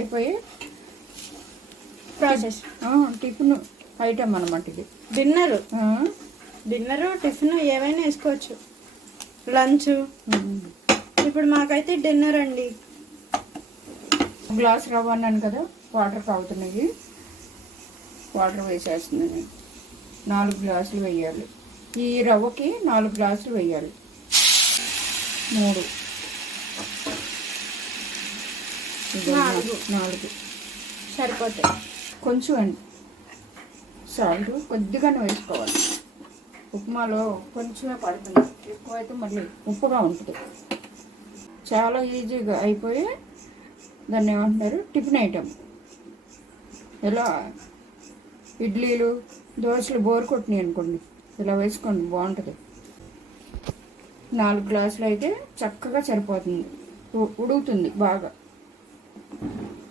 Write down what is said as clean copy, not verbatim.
అయిపోయి process tiffin item అన్నమాట ఇది. డిన్నరు టిఫిన్ ఏవైనా వేసుకోవచ్చు. లంచ్ ఇప్పుడు మాకైతే డిన్నర్ అండి. గ్లాస్ రవ్వ అన్నాను కదా, వాటర్ తాగుతున్నాయి. వాటర్ వేసేస్తున్నాను. 4 గ్లాసులు వేయాలి. ఈ రవ్వకి 4 గ్లాసులు వేయాలి. 3 4 సరిపోతాయి. కొంచెం అండి సాల్ట్ కొద్దిగానే వేసుకోవాలి. ఉప్మాలో కొంచెమే పడుతుంది, ఎక్కువైతే మళ్ళీ ఉప్పుగా ఉంటుంది. చాలా ఈజీగా అయిపోయి దాన్ని ఏమంటారు, టిఫిన్ ఐటమ్. ఇలా ఇడ్లీలు దోశలు బోర్ కొట్టినాయి అనుకోండి, ఇలా వేసుకోండి, బాగుంటుంది. 4 గ్లాసులు అయితే చక్కగా సరిపోతుంది, ఉడుకుతుంది బాగా.